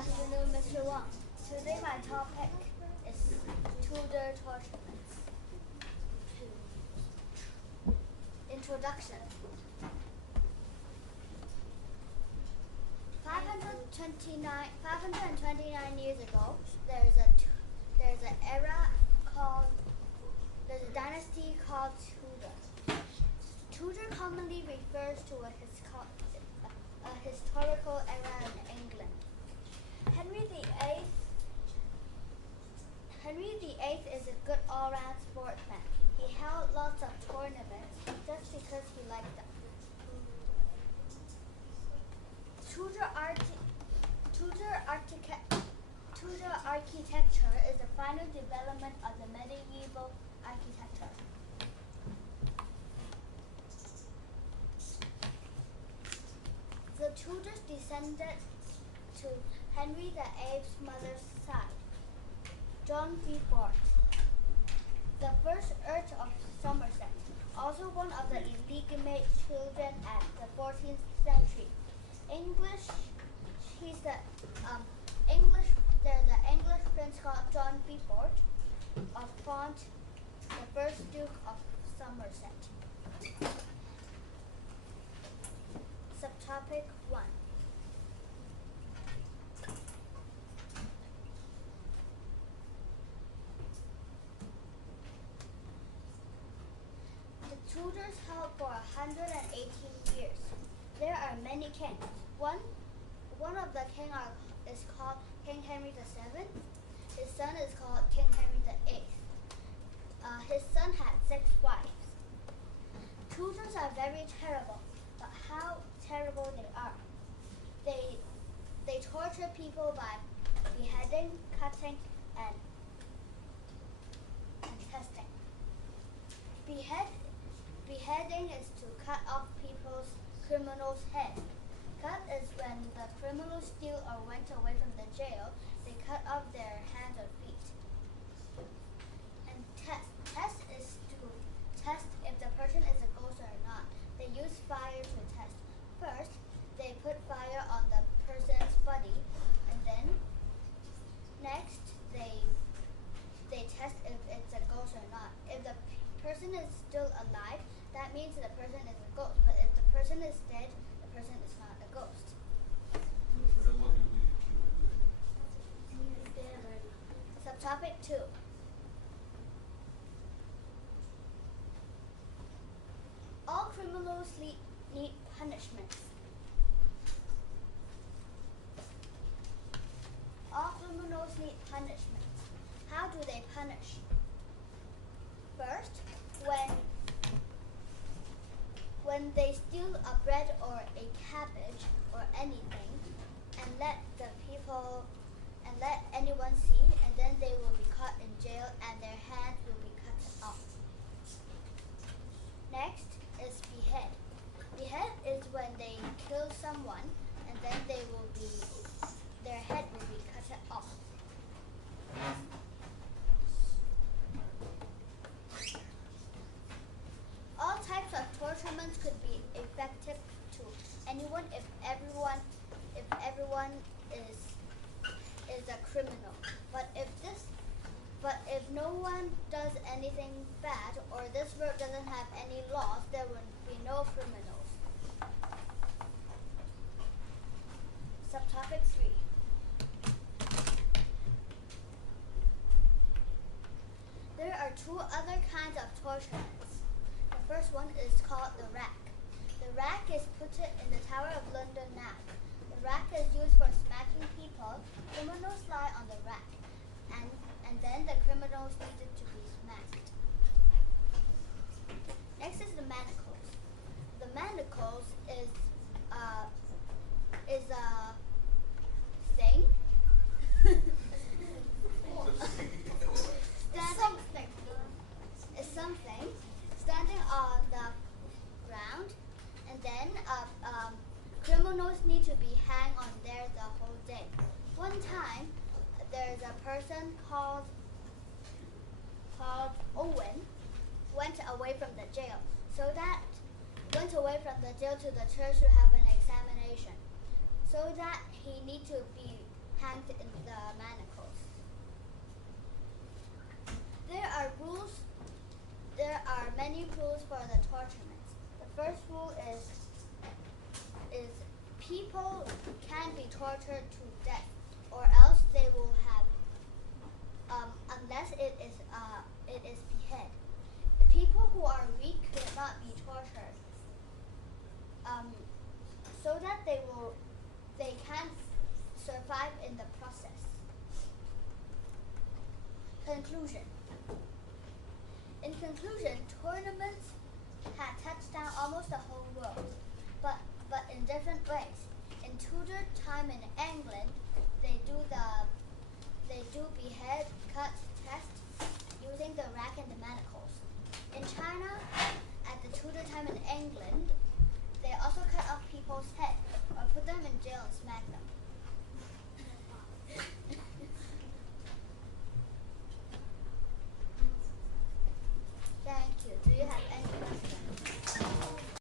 afternoon, Mr. Wang. Today my topic is Tudor torturements. Introduction. 529 years ago, there's a dynasty called Tudor. Tudor commonly refers to a historical era in England. Henry VIII is a good all-round sportsman. He held lots of tournaments just because he liked them. Tudor architecture is the final development of the medieval architecture. The Tudors descended to Henry VIII's mother's side, John Beaufort, the first Earl of Somerset, also one of the illegitimate children at the 14th century. There's an English prince called John Beaufort of Font, the first Duke of Somerset. Subtopic 1. The Tudors held for 118 years. There are many kings. One of the king is called King Henry VII. His son is called King Henry VIII. His son had 6 wives. Tudors are very terrible, but how terrible they are. They torture people by beheading, cutting, and testing. Beheading is to cut off criminals' heads. Cut is when the criminals steal or went away from the jail. They cut off their hands or feet. And test is to test if the person is a ghost or not. They use fire to test. First, they put fire on the person's body, and then next they test if it's a ghost or not. If the person is still alive, that means the person is a ghost. But if the person is dead, the person is not a ghost. Subtopic 2. All criminals need punishments. All criminals need punishments. How do they punish? First, when they steal a bread or a cabbage or anything, and let anyone see, and then they will be caught in jail and their hands will be cut off. Next is behead. Behead is when they kill someone and then their head will be cut off. All types of torturements could be effective to anyone if everyone is a criminal. But if no one does anything bad or this world doesn't have any laws, there will be no criminals. Subtopic 3. There are 2 other kinds of torturements. The first one is called the rack. The rack is put in the Tower of London now. The rack is used for smacking people. Criminals lie on the rack, and then the criminals needed to be smacked. Next is the manacles. The manacles is a thing. Something standing on the ground, and then criminals need to be hanged on there the whole day. One time, there's a person called Owen went away from the jail, went away from the jail to the church to have an examination, so that he need to be hanged people can be tortured to death, or else they will have, unless it is behead. People who are weak cannot be tortured, so that they can survive in the process. Conclusion. In conclusion, tournaments had touched down almost the whole world, but in different ways. In Tudor time in England, they do behead, cut, test using the rack and the manacles. In China, at the Tudor time in England, they also cut off people's heads or put them in jail and smack them.